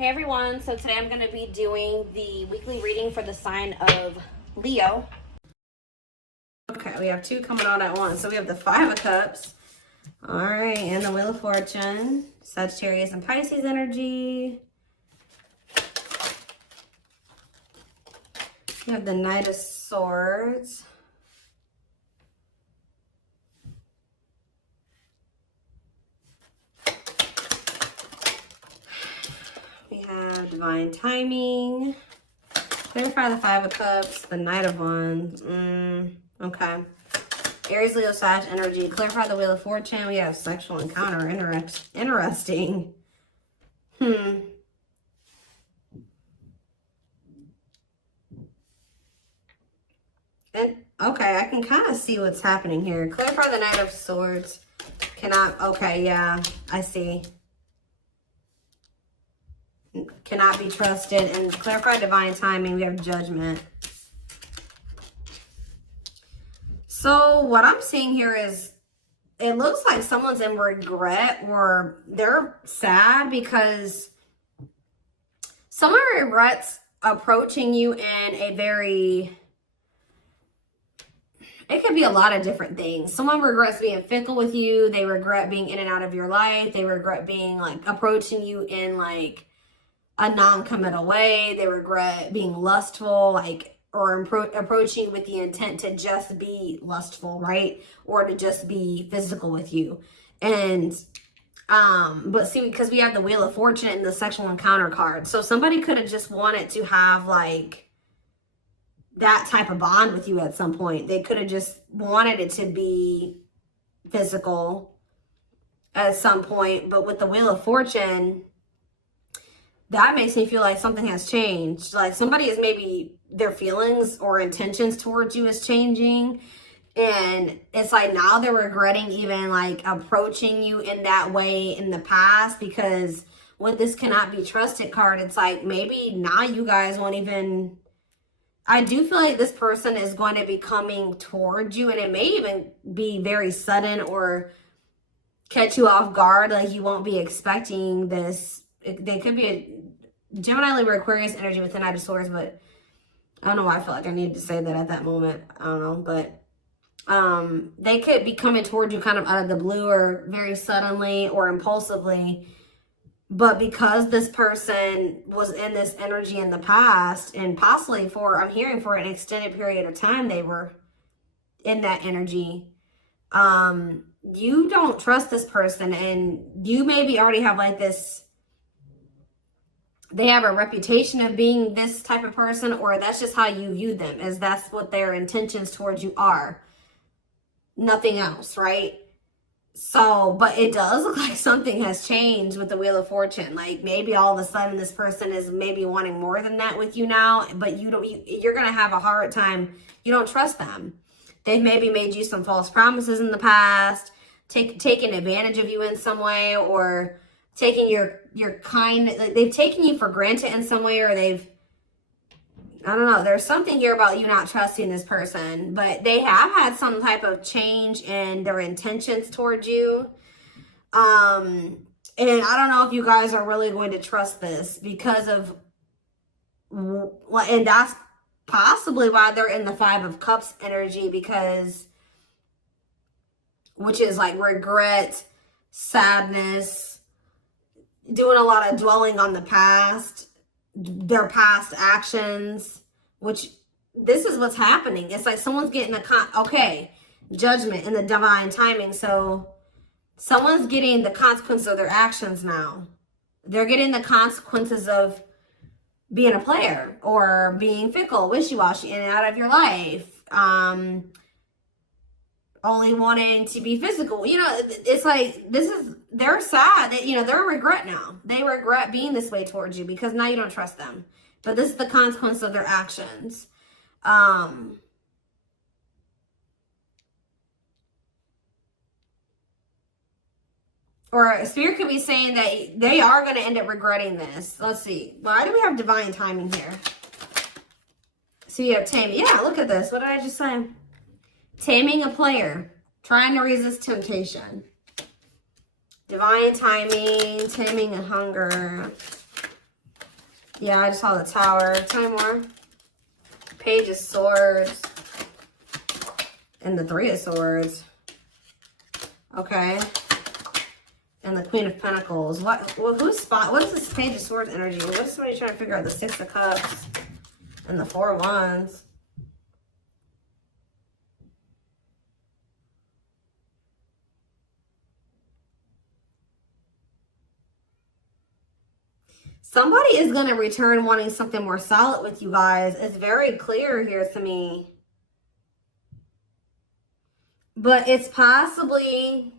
Hey everyone, so today I'm going to be doing the weekly reading for the sign of Leo. Okay, we have two coming on at once. So we have the Five of Cups. All right, and the Wheel of Fortune. Sagittarius and Pisces energy. We have the Knight of Swords. We have Divine Timing. Clarify the Five of Cups, the Knight of Wands. Okay. Aries, Leo, Sag energy. Clarify the Wheel of Fortune. We have sexual encounter. Interesting. And, okay, I can kind of see what's happening here. Clarify the Knight of Swords. Cannot, okay, yeah, I see. Cannot be trusted. And clarify Divine Timing. We have Judgment. So what I'm seeing here is it looks like someone's in regret or they're sad because someone regrets approaching you in a very, it could be a lot of different things. Someone regrets being fickle with you. They regret being in and out of your life. They regret being like approaching you in like a non-committal way. They regret being lustful, like, or approaching you with the intent to just be lustful, right? Or to just be physical with you. And, but see, because we have the Wheel of Fortune and the sexual encounter card. So somebody could have just wanted to have like that type of bond with you at some point. They could have just wanted it to be physical at some point. But with the Wheel of Fortune, that makes me feel like something has changed. Like somebody is maybe their feelings or intentions towards you is changing. And it's like now they're regretting even like approaching you in that way in the past, because with this cannot be trusted card, it's like maybe now you guys won't even, I do feel like this person is going to be coming towards you, and it may even be very sudden or catch you off guard. Like you won't be expecting this. They could be a Gemini, Libra, Aquarius energy with the Knight of Swords, but I don't know why I feel like I needed to say that at that moment. I don't know, but they could be coming towards you kind of out of the blue or very suddenly or impulsively. But because this person was in this energy in the past, and possibly for, I'm hearing for an extended period of time, they were in that energy. You don't trust this person, and you maybe already have like this, they have a reputation of being this type of person, or that's just how you view them, as that's what their intentions towards you are. Nothing else, right? So, but it does look like something has changed with the Wheel of Fortune. Like maybe all of a sudden this person is maybe wanting more than that with you now, but you're going to have a hard time. You don't trust them. They've maybe made you some false promises in the past, taken advantage of you in some way, or taking your kind, like they've taken you for granted in some way, or they've, I don't know, there's something here about you not trusting this person, but they have had some type of change in their intentions towards you. And I don't know if you guys are really going to trust this because of, and that's possibly why they're in the Five of Cups energy, because, which is like regret, sadness, doing a lot of dwelling on the past, their past actions, which this is what's happening. It's like someone's getting Judgment and the Divine Timing. So someone's getting the consequence of their actions now. They're getting the consequences of being a player or being fickle, wishy-washy, in and out of your life. Only wanting to be physical. You know, it's like, they're sad that, you know, they're regret now. They regret being this way towards you because now you don't trust them. But this is the consequence of their actions. Or Spirit could be saying that they are going to end up regretting this. Let's see. Why do we have Divine Timing here? So you have Taming. Yeah, look at this. What did I just say? Taming a player, trying to resist temptation. Divine Timing, Taming a hunger. Yeah, I just saw the Tower. Tell me more. Page of Swords. And the Three of Swords. Okay. And the Queen of Pentacles. What is this Page of Swords energy? What is somebody trying to figure out? The Six of Cups. And the Four of Wands. Somebody is going to return wanting something more solid with you guys. It's very clear here to me. But it's possibly,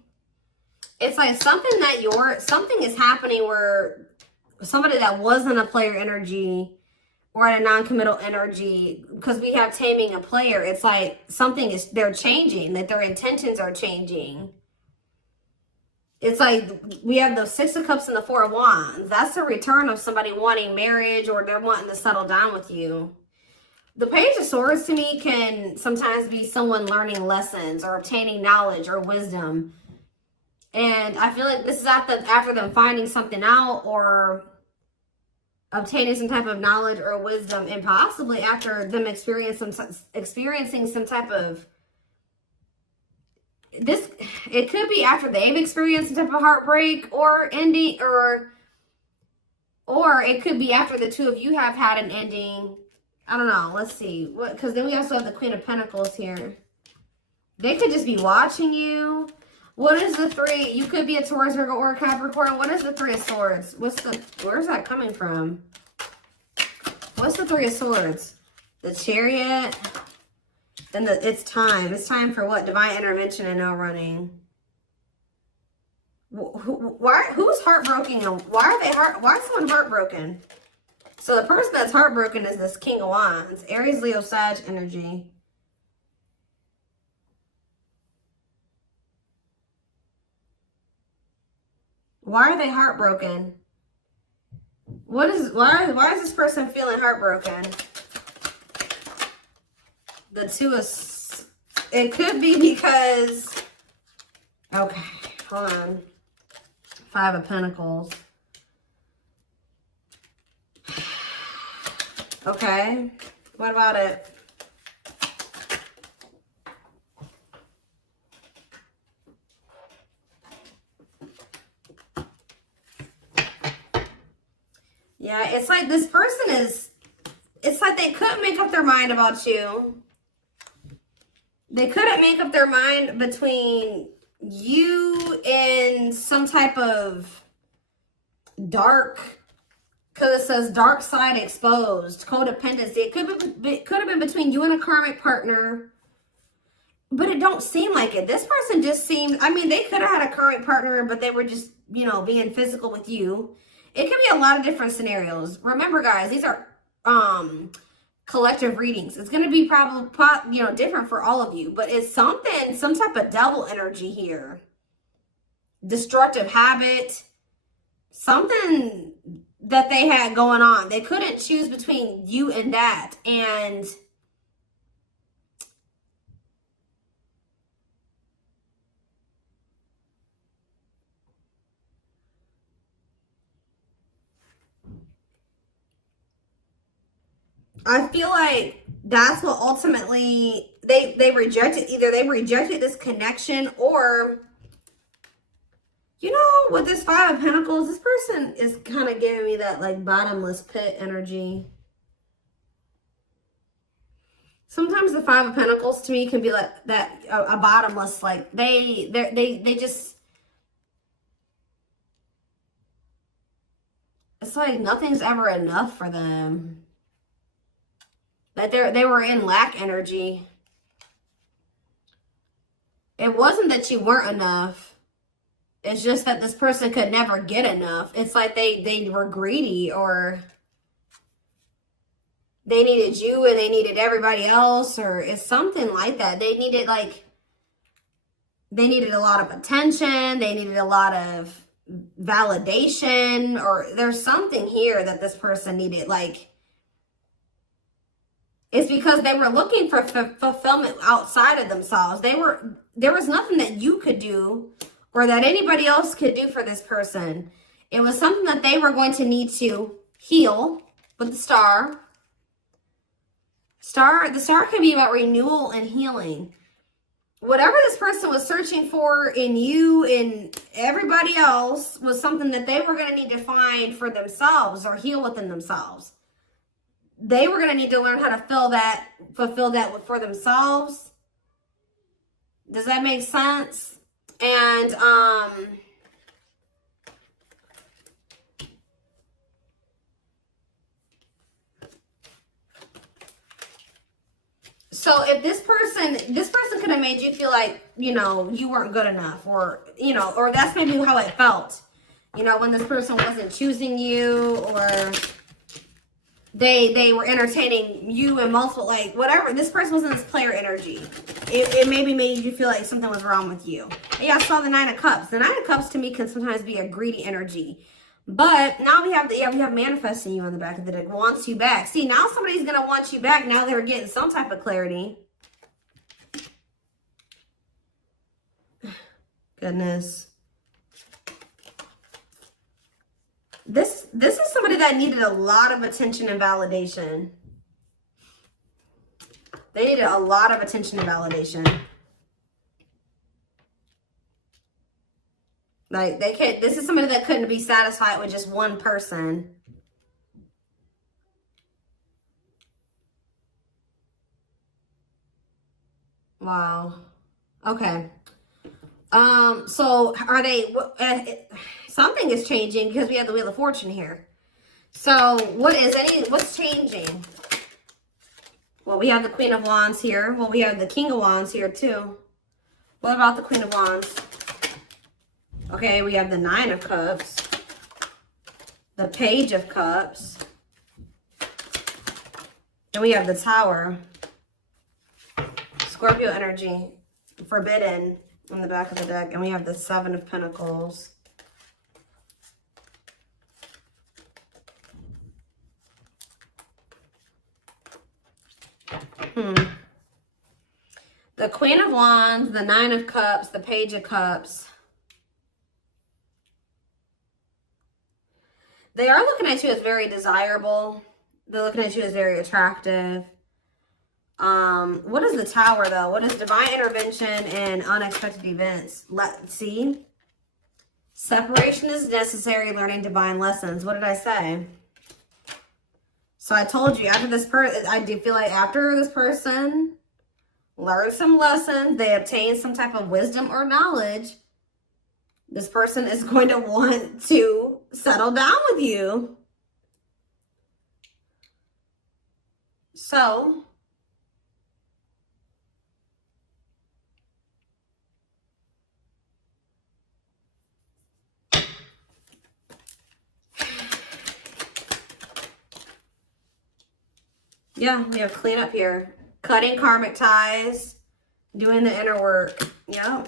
it's like something is happening where somebody that wasn't a player energy or at a non-committal energy, because we have taming a player, it's like they're changing, that their intentions are changing. It's like we have the Six of Cups and the Four of Wands. That's the return of somebody wanting marriage, or they're wanting to settle down with you. The Page of Swords to me can sometimes be someone learning lessons or obtaining knowledge or wisdom. And I feel like this is after them finding something out or obtaining some type of knowledge or wisdom, and possibly after them experiencing some type of it could be after they've experienced some type of heartbreak or ending, or it could be after the two of you have had an ending. I don't know. Let's see. Because then we also have the Queen of Pentacles here. They could just be watching you. What is the three? You could be a Taurus, Virgo, or a Capricorn. What is the Three of Swords? Where's that coming from? What's the Three of Swords? The Chariot. Then it's time. It's time for what? Divine intervention and no running. Who's heartbroken? Why is someone heartbroken? So the person that's heartbroken is this King of Wands. Aries, Leo, Sag energy. Why are they heartbroken? Why is this person feeling heartbroken? The Two of... It could be because... Okay, hold on. Five of Pentacles. Okay, what about it? Yeah, it's like this person is... It's like they couldn't make up their mind about you. They couldn't make up their mind between you and some type of dark, because it says dark side exposed, codependency. It could have been between you and a karmic partner, but it don't seem like it. This person just seemed, I mean, they could have had a karmic partner, but they were just, you know, being physical with you. It could be a lot of different scenarios. Remember, guys, these are collective readings. It's going to be probably, you know, different for all of you, but it's some type of devil energy here. Destructive habit, something that they had going on. They couldn't choose between you and that. And I feel like that's what ultimately they rejected. Either they rejected this connection, or, you know, with this Five of Pentacles, this person is kind of giving me that like bottomless pit energy. Sometimes the Five of Pentacles to me can be like that, a bottomless, like they just, it's like nothing's ever enough for them. That they were in lack energy. It wasn't that you weren't enough. It's just that this person could never get enough. It's like they were greedy, or they needed you and they needed everybody else, or it's something like that. They needed a lot of attention. They needed a lot of validation, or there's something here that this person needed, like, it's because they were looking for fulfillment outside of themselves. There was nothing that you could do or that anybody else could do for this person. It was something that they were going to need to heal with the star. The star can be about renewal and healing. Whatever this person was searching for in you and everybody else was something that they were going to need to find for themselves or heal within themselves. They were going to need to learn how to fulfill that for themselves. Does that make sense? And, so if this person could have made you feel like, you know, you weren't good enough, or, you know, or that's maybe how it felt, you know, when this person wasn't choosing you, or they were entertaining you in multiple, like, whatever. This person was in this player energy. It maybe made you feel like something was wrong with you. And yeah, I saw the Nine of Cups. The Nine of Cups to me can sometimes be a greedy energy. But now we have manifesting you on the back of the deck, wants you back. See, now somebody's going to want you back. Now they're getting some type of clarity. Goodness. This is somebody that needed a lot of attention and validation. They needed a lot of attention and validation. Like, this is somebody that couldn't be satisfied with just one person. Wow. Okay. So are they, something is changing because we have the Wheel of Fortune here. So what's changing? Well, we have the Queen of Wands here. Well, we have the King of Wands here too. What about the Queen of Wands? Okay, we have the Nine of Cups, the Page of Cups, and we have the Tower. Scorpio energy, forbidden on the back of the deck, and we have the Seven of Pentacles. The Queen of Wands, the Nine of Cups, the Page of Cups. They are looking at you as very desirable. They're looking at you as very attractive. What is the Tower, though? What is divine intervention and unexpected events? Let's see. Separation is necessary, learning divine lessons. What did I say? So I told you, after this person, I do feel like after this person learned some lessons, they obtained some type of wisdom or knowledge, this person is going to want to settle down with you. So, yeah, we have cleanup here. Cutting karmic ties, doing the inner work. Yep.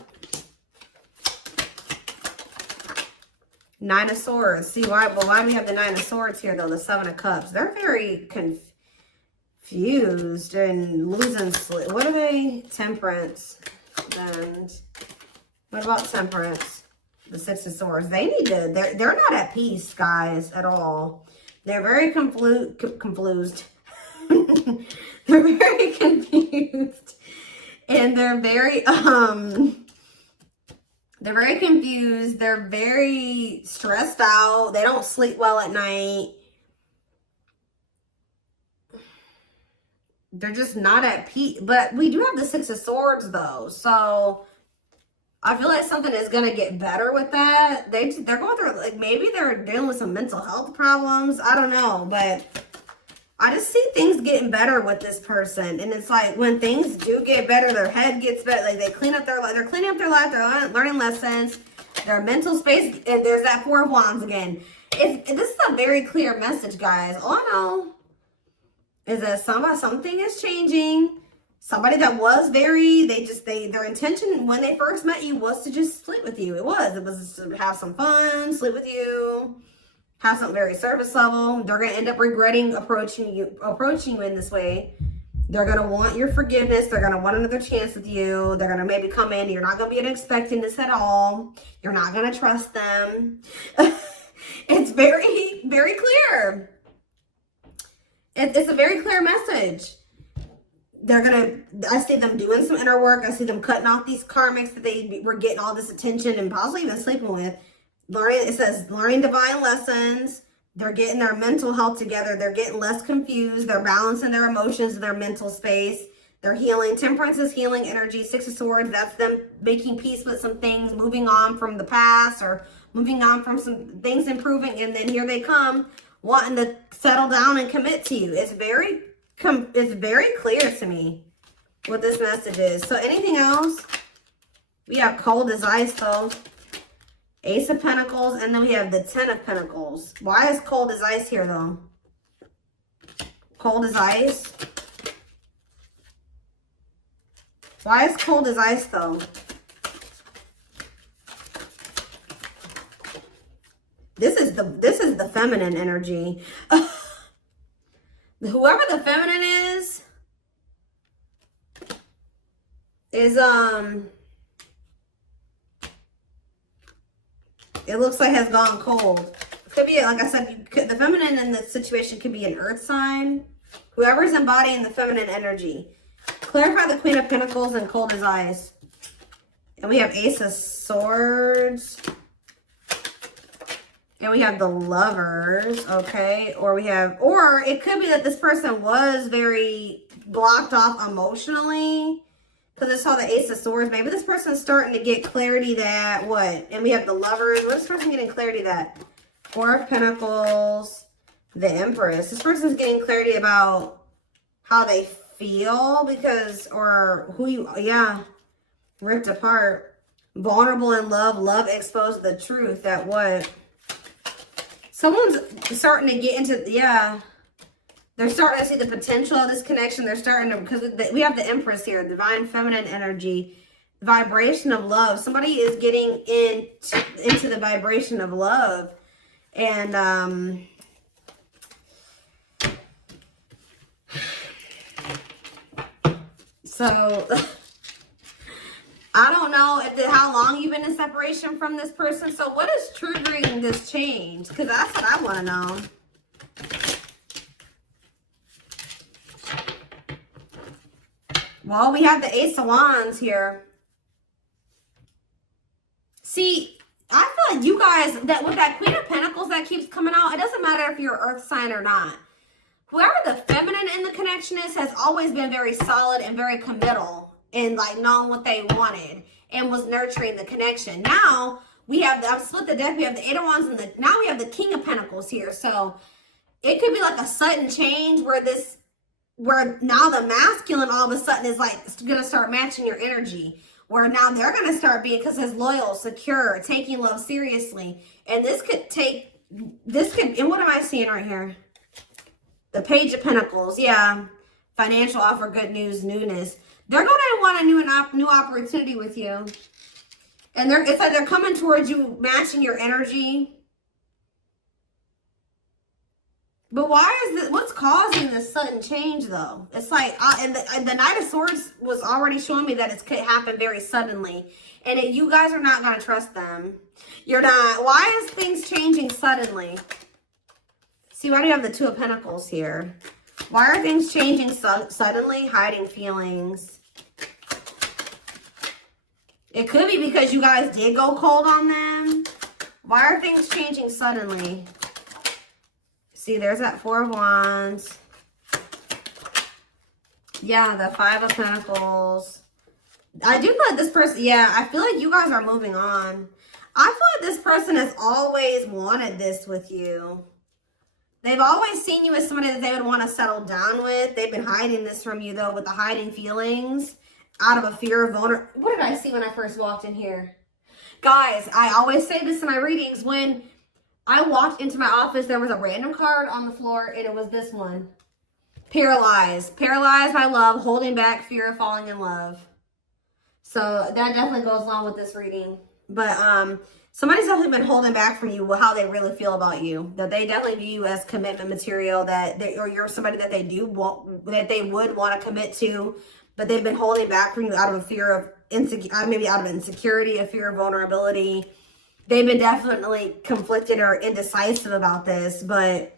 Nine of Swords. See, why do we have the Nine of Swords here, though? The Seven of Cups. They're very confused and losing sleep. What are they? Temperance. And what about Temperance? The Six of Swords. They need to, they're not at peace, guys, at all. They're very confused. They're very confused. And they're very confused. They're very stressed out. They don't sleep well at night. They're just not at peace. But we do have the Six of Swords, though. So I feel like something is going to get better with that. They're going through, like, maybe they're dealing with some mental health problems. I don't know. But I just see things getting better with this person. And it's like when things do get better, their head gets better. Like, they're cleaning up their life. They're learning lessons. Their mental space. And there's that Four of Wands again. This is a very clear message, guys. All I know is that something is changing. Somebody that was their intention when they first met you was to just sleep with you. It was to have some fun, sleep with you, have something very surface level. They're going to end up regretting approaching you in this way. They're going to want your forgiveness. They're going to want another chance with you. They're going to maybe come in. You're not going to be expecting this at all. You're not going to trust them. It's very, very clear. It's a very clear message. I see them doing some inner work. I see them cutting off these karmics that they were getting all this attention and possibly even sleeping with. It says learning divine lessons. They're getting their mental health together. They're getting less confused. They're balancing their emotions in their mental space. They're healing. Temperance is healing energy. Six of Swords, that's them making peace with some things, moving on from the past or moving on from some things improving. And then here they come wanting to settle down and commit to you. It's very clear to me what this message is. So anything else? We have cold as ice though. Ace of Pentacles, and then we have the Ten of Pentacles. Why is cold as ice here though? Cold as ice. Why is cold as ice though? This is the feminine energy. Whoever the feminine is it looks like has gone cold. Could be, like I said, the feminine in this situation could be an earth sign. Whoever's embodying the feminine energy. Clarify the Queen of Pentacles and cold as ice. And we have Ace of Swords. And we have the Lovers, okay? Or it could be that this person was very blocked off emotionally. Because I saw the Ace of Swords. Maybe this person's starting to get clarity that, what? And we have the Lovers. What is this person getting clarity that? Four of Pentacles, the Empress. This person's getting clarity about how they feel because, or who you, yeah, ripped apart. Vulnerable in love, love exposed the truth that what? Someone's starting to get into, yeah. They're starting to see the potential of this connection. They're starting to, because we have the Empress here, divine feminine energy, vibration of love. Somebody is getting into the vibration of love. And, so I don't know how long you've been in separation from this person. So what is triggering this change? Because that's what I want to know. Well, we have the Ace of Wands here. See, I feel like you guys, that with that Queen of Pentacles that keeps coming out, it doesn't matter if you're an earth sign or not. Whoever the feminine in the connection is has always been very solid and very committal and like knowing what they wanted and was nurturing the connection. Now we have, I've split the deck, we have the Eight of Wands and now we have the King of Pentacles here. So it could be like a sudden change where now the masculine all of a sudden is like going to start matching your energy. Where now they're going to start being, because it's loyal, secure, taking love seriously. And and what am I seeing right here? The Page of Pentacles, yeah. Financial offer, good news, newness. They're going to want a new opportunity with you. And it's like they're coming towards you, matching your energy. But why is this, what's causing this sudden change though? It's like, and the Knight of Swords was already showing me that it could happen very suddenly. And you guys are not going to trust them. You're not. Why is things changing suddenly? See, why do you have the Two of Pentacles here? Why are things changing suddenly? Hiding feelings. It could be because you guys did go cold on them. Why are things changing suddenly? See, there's that Four of Wands. Yeah, the Five of Pentacles. I do feel like this person, yeah, I feel like you guys are moving on. I feel like this person has always wanted this with you. They've always seen you as somebody that they would want to settle down with. They've been hiding this from you, though, with the hiding feelings out of a fear of vulnerability. What did I see when I first walked in here? Guys, I always say this in my readings. When I walked into my office, there was a random card on the floor, and it was this one. Paralyzed. Paralyzed by love, holding back, fear of falling in love. So that definitely goes along with this reading. But somebody's definitely been holding back from you how they really feel about you. That they definitely view you as commitment material, or you're somebody that they would want to commit to, but they've been holding back from you out of a fear of maybe out of insecurity, a fear of vulnerability. They've been definitely conflicted or indecisive about this, but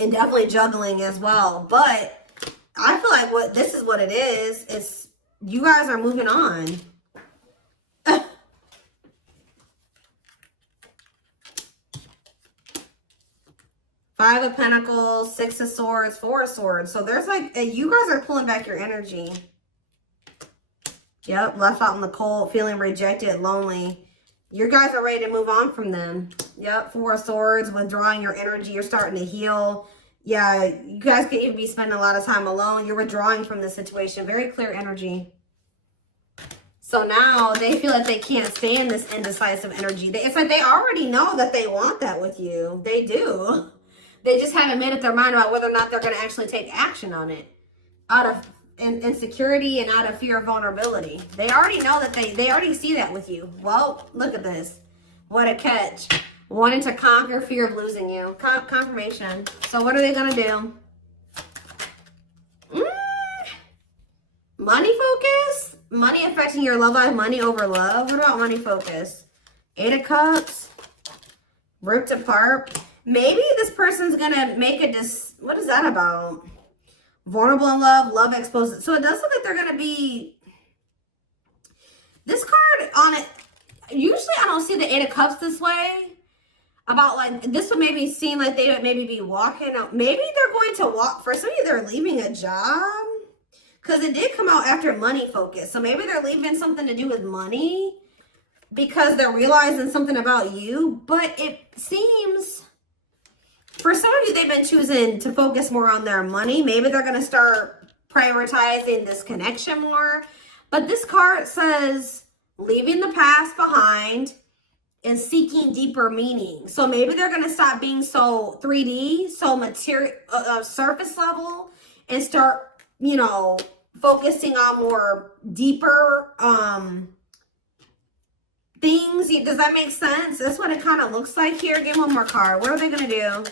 and definitely juggling as well. But I feel like this is what it is. It's you guys are moving on. Five of Pentacles, Six of Swords, Four of Swords. So there's like, you guys are pulling back your energy. Yep, left out in the cold, feeling rejected, lonely. You guys are ready to move on from them. Yep, Four of Swords, withdrawing your energy. You're starting to heal. Yeah, you guys could even be spending a lot of time alone. You're withdrawing from the situation. Very clear energy. So now they feel like they can't stand this indecisive energy. It's like they already know that they want that with you. They do. They just haven't made up their mind about whether or not they're going to actually take action on it. Out of insecurity and out of fear of vulnerability. They already know that they already see that with you. Well, look at this. What a catch. Wanting to conquer fear of losing you. Confirmation. So what are they going to do? Money focus? Money affecting your love life. Money over love. What about money focus? Eight of Cups. Ripped apart. Maybe this person's going to make what is that about? Vulnerable in love, love exposed. So it does look like they're going to be, this card on it, usually I don't see the Eight of Cups this way. About like, this would maybe seem like they would maybe be walking out. Maybe they're going to walk, for some of you, they're leaving a job. Because it did come out after money focus. So maybe they're leaving something to do with money. Because they're realizing something about you. But it seems, for some of you, they've been choosing to focus more on their money. Maybe they're going to start prioritizing this connection more. But this card says, leaving the past behind and seeking deeper meaning. So maybe they're going to stop being so 3D, so material, surface level, and start, you know, focusing on more deeper things. Does that make sense? That's what it kind of looks like here. Give one more card. What are they going to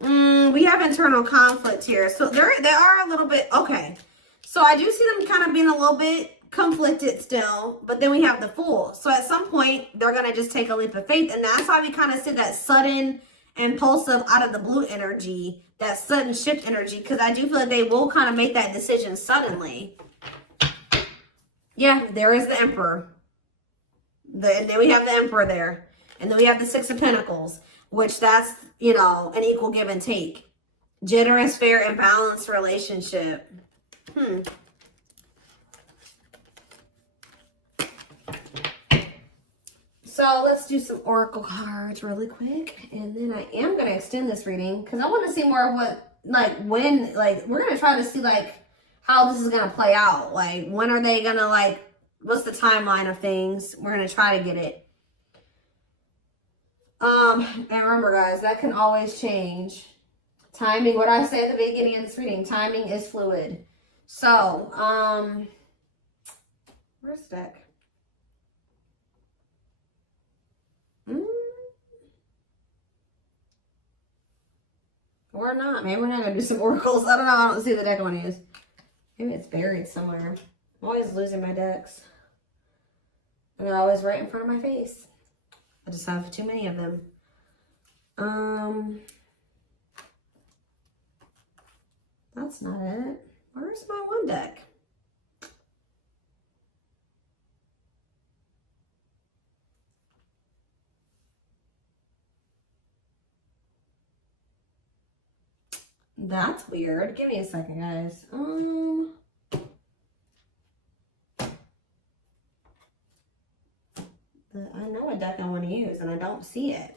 do? We have internal conflict here. So they are a little bit, okay. So I do see them kind of being a little bit conflicted still, but then we have the Fool. So at some point, they're going to just take a leap of faith. And that's why we kind of see that sudden, impulsive, out of the blue energy, that sudden shift energy, because I do feel like they will kind of make that decision suddenly. Yeah, there is the Emperor. And then we have the Emperor there. And then we have the Six of Pentacles, which that's, you know, an equal give and take. Generous, fair, and balanced relationship. So let's do some oracle cards really quick. And then I am going to extend this reading because I want to see more of what, like, when, like, we're going to try to see, like, how this is going to play out. Like, when are they going to, like, what's the timeline of things? We're going to try to get it. And remember, guys, that can always change. Timing, what I say at the beginning of this reading, timing is fluid. So, where's the deck? Or not. Maybe we're not going to do some oracles. I don't know. I don't see the deck I want to use. Maybe it's buried somewhere. I'm always losing my decks. And they're always right in front of my face. I just have too many of them. That's not it. Where's my one deck? That's weird. Give me a second, guys. I know a deck I want to use, and I don't see it.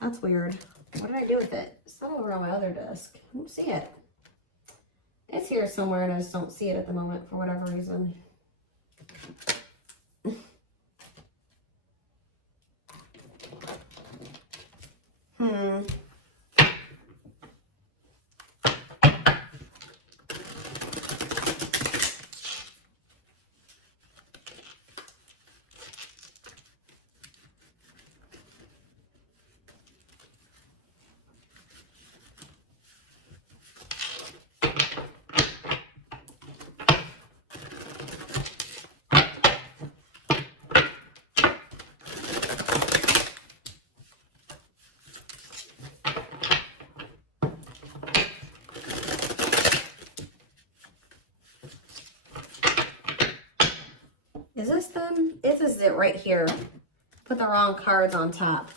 That's weird. What did I do with it? It's not over on my other desk. I don't see it. It's here somewhere, and I just don't see it at the moment for whatever reason. Is this them? This is it right here. Put the wrong cards on top.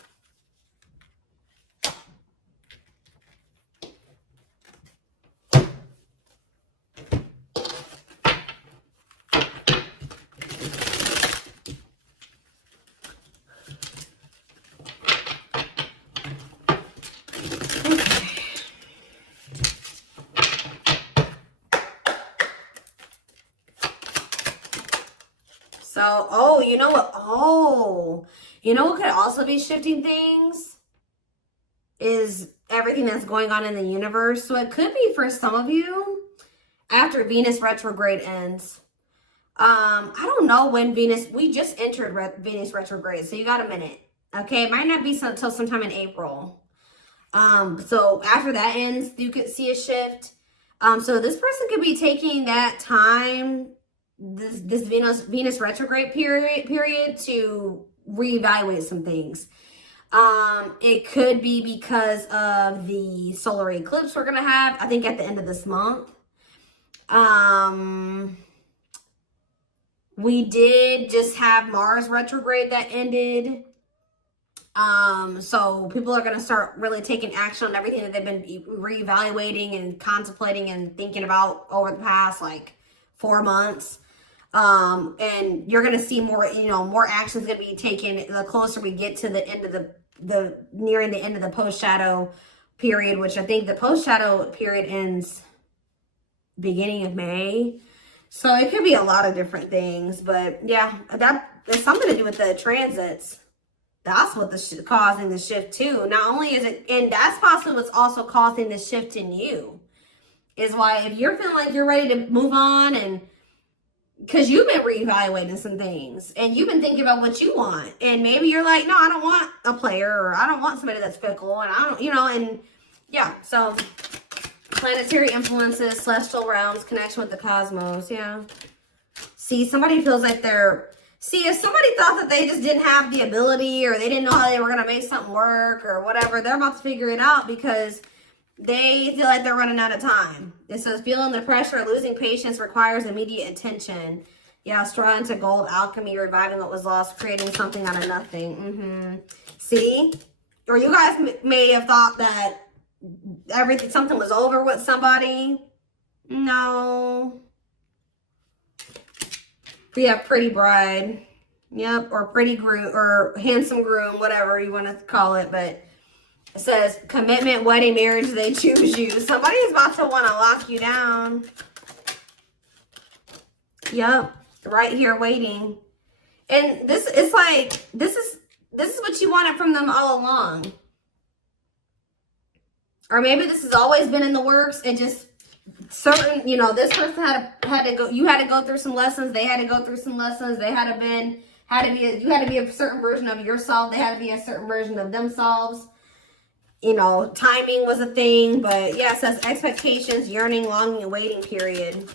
So, oh, you know what? Oh, you know what could also be shifting things is everything that's going on in the universe. So it could be for some of you after Venus retrograde ends. I don't know when Venus, we just entered Venus retrograde. So you got a minute. Okay. It might not be until sometime in April. So after that ends, you could see a shift. So this person could be taking that time, this Venus retrograde period to reevaluate some things. It could be because of the solar eclipse we're gonna have, I think at the end of this month. We did just have Mars retrograde that ended. So people are going to start really taking action on everything that they've been reevaluating and contemplating and thinking about over the past like 4 months. And you're going to see more, you know, more actions going to be taken the closer we get to the end of the nearing the end of the post shadow period, which I think the post shadow period ends beginning of May. So it could be a lot of different things, but yeah, that there's something to do with the transits. That's what causing the shift too. Not only is it, and that's possibly what's also causing the shift in you, is why if you're feeling like you're ready to move on, and because you've been reevaluating some things and you've been thinking about what you want, and maybe you're like, no, I don't want a player, or I don't want somebody that's fickle, and I don't, you know, and yeah, so planetary influences, celestial realms, connection with the cosmos, yeah. See, somebody feels like they're, see, if somebody thought that they just didn't have the ability, or they didn't know how they were going to make something work or whatever, they're about to figure it out because they feel like they're running out of time. It says, feeling the pressure of losing patience requires immediate attention. Yeah, straw into gold, alchemy, reviving what was lost, creating something out of nothing. See? Or you guys may have thought that something was over with somebody. No. We have pretty bride. Yep, or pretty groom, or handsome groom, whatever you want to call it. But it says commitment, wedding, marriage, they choose you. Somebody's about to want to lock you down. Yep, right here waiting. And this is like, this is what you wanted from them all along. Or maybe this has always been in the works. It just certain, you know, this person had to go, you had to go through some lessons, they had to go through some lessons, you had to be a certain version of yourself, they had to be a certain version of themselves. You know, timing was a thing, but yeah, it says expectations, yearning, longing, and waiting period.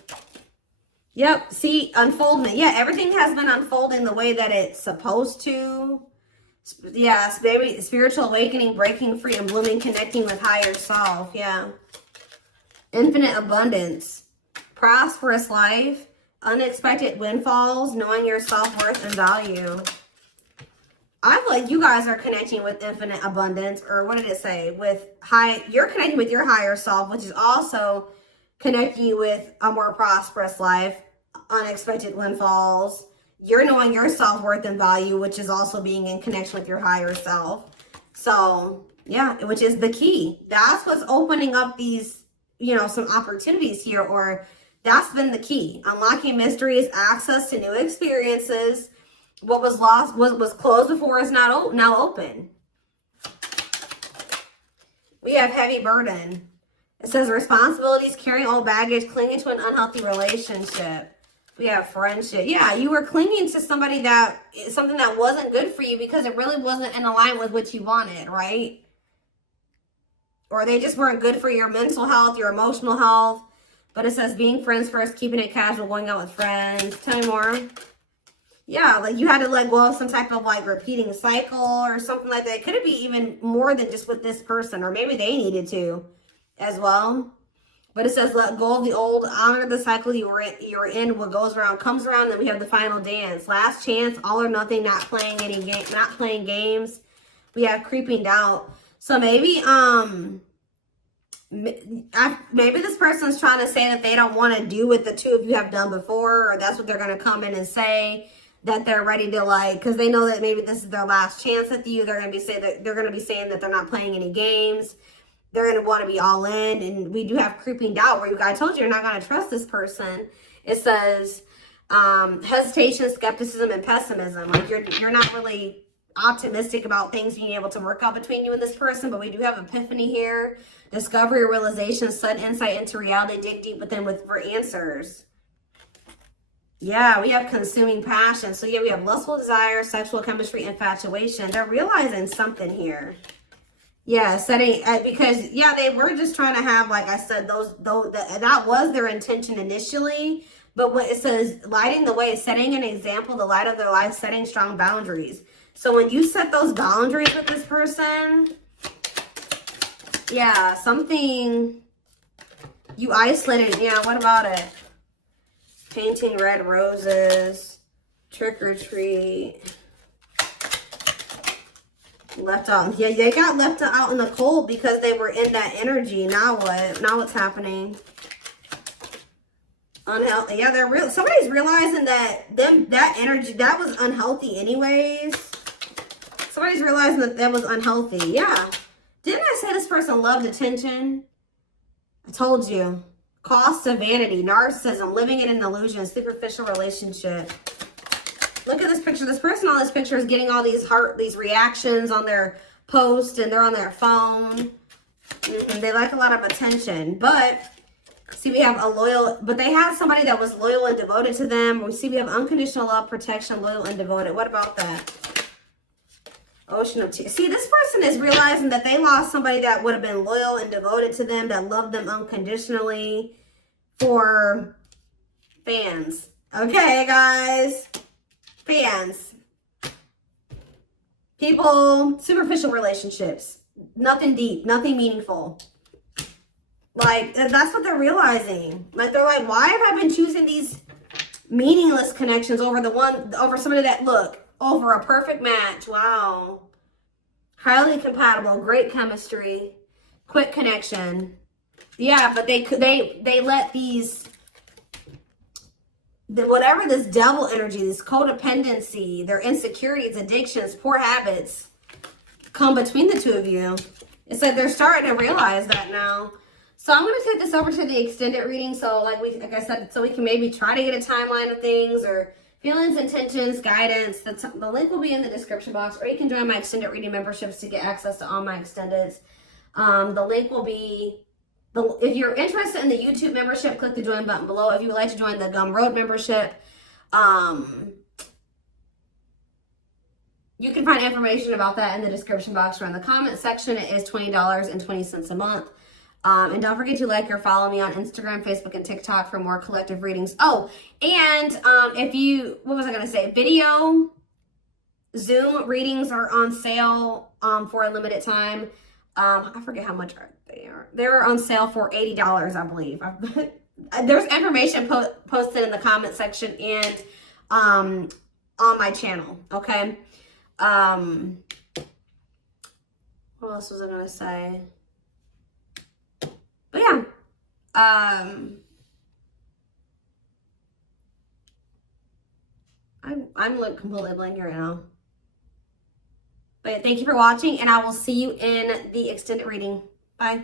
Yep, see, unfoldment. Yeah, everything has been unfolding the way that it's supposed to. Yeah, baby, spiritual awakening, breaking free, and blooming, connecting with higher self. Yeah. Infinite abundance, prosperous life, unexpected windfalls, knowing your self-worth and value. I feel like you guys are connecting with infinite abundance, or what did it say? You're connecting with your higher self, which is also connecting you with a more prosperous life, unexpected windfalls. You're knowing your self-worth and value, which is also being in connection with your higher self. So, yeah, which is the key. That's what's opening up these, you know, some opportunities here, or that's been the key. Unlocking mysteries, access to new experiences. What was lost, was closed before is now open. We have heavy burden. It says responsibilities, carrying old baggage, clinging to an unhealthy relationship. We have friendship. Yeah, you were clinging to something that wasn't good for you because it really wasn't in alignment with what you wanted, right? Or they just weren't good for your mental health, your emotional health. But it says being friends first, keeping it casual, going out with friends. Tell me more. Yeah, like you had to let go of some type of like repeating cycle or something like that. Could it be even more than just with this person? Or maybe they needed to as well. But it says, let go of the old, honor the cycle you're in. What goes around comes around. Then we have the final dance. Last chance, all or nothing, not playing any game, not playing games. We have creeping doubt. So maybe, maybe this person's trying to say that they don't want to do what the two of you have done before, or that's what they're going to come in and say, that they're ready to, like, because they know that maybe this is their last chance with you. They're going to be saying that they're not playing any games. They're going to want to be all in. And we do have creeping doubt, where I told you you're not going to trust this person. It says hesitation, skepticism, and pessimism. Like you're not really optimistic about things being able to work out between you and this person. But we do have epiphany here. Discovery, realization, sudden insight into reality. Dig deep within for answers. Yeah, we have consuming passion. So yeah, we have lustful desire, sexual chemistry, infatuation. They're realizing something here. Yeah, setting, because, yeah, they were just trying to have, like I said, that was their intention initially. But when it says lighting the way, setting an example, the light of their life, setting strong boundaries. So when you set those boundaries with this person, yeah, something, you isolated. Yeah, what about it? Painting red roses, trick or treat. Left out. Yeah, they got left out in the cold because they were in that energy. Now what? Now what's happening? Unhealthy. Yeah, somebody's realizing that that energy, that was unhealthy anyways. Somebody's realizing that was unhealthy. Yeah. Didn't I say this person loved attention? I told you. Cost of vanity, narcissism, living in an illusion, superficial relationship. Look at this picture. This person on this picture is getting all these reactions on their post, and they're on their phone. They like a lot of attention. But see, we have but they have somebody that was loyal and devoted to them. We see we have unconditional love, protection, loyal and devoted. What about that? Ocean of tears. See, this person is realizing that they lost somebody that would have been loyal and devoted to them, that loved them unconditionally, for fans. Okay, guys. Fans. People, superficial relationships. Nothing deep, nothing meaningful. Like, that's what they're realizing. Like, they're like, why have I been choosing these meaningless connections over somebody that, look, over a perfect match? Wow. Highly compatible, great chemistry, quick connection. Yeah, but they let whatever this devil energy, this codependency, their insecurities, addictions, poor habits come between the two of you. It's like they're starting to realize that now. So I'm going to take this over to the extended reading. So like I said, so we can maybe try to get a timeline of things, or feelings, intentions, guidance. The link will be in the description box, or you can join my extended reading memberships to get access to all my extendeds. The link will be, if you're interested in the YouTube membership, click the join button below. If you would like to join the Gumroad membership, you can find information about that in the description box or in the comment section. It is $20.20 a month. And don't forget to like or follow me on Instagram, Facebook, and TikTok for more collective readings. Oh, and what was I going to say? Video Zoom readings are on sale for a limited time. I forget how much they are. They're on sale for $80, I believe. There's information posted in the comment section and on my channel, okay? What else was I going to say? But yeah, I'm like completely blank right now. But thank you for watching, and I will see you in the extended reading. Bye.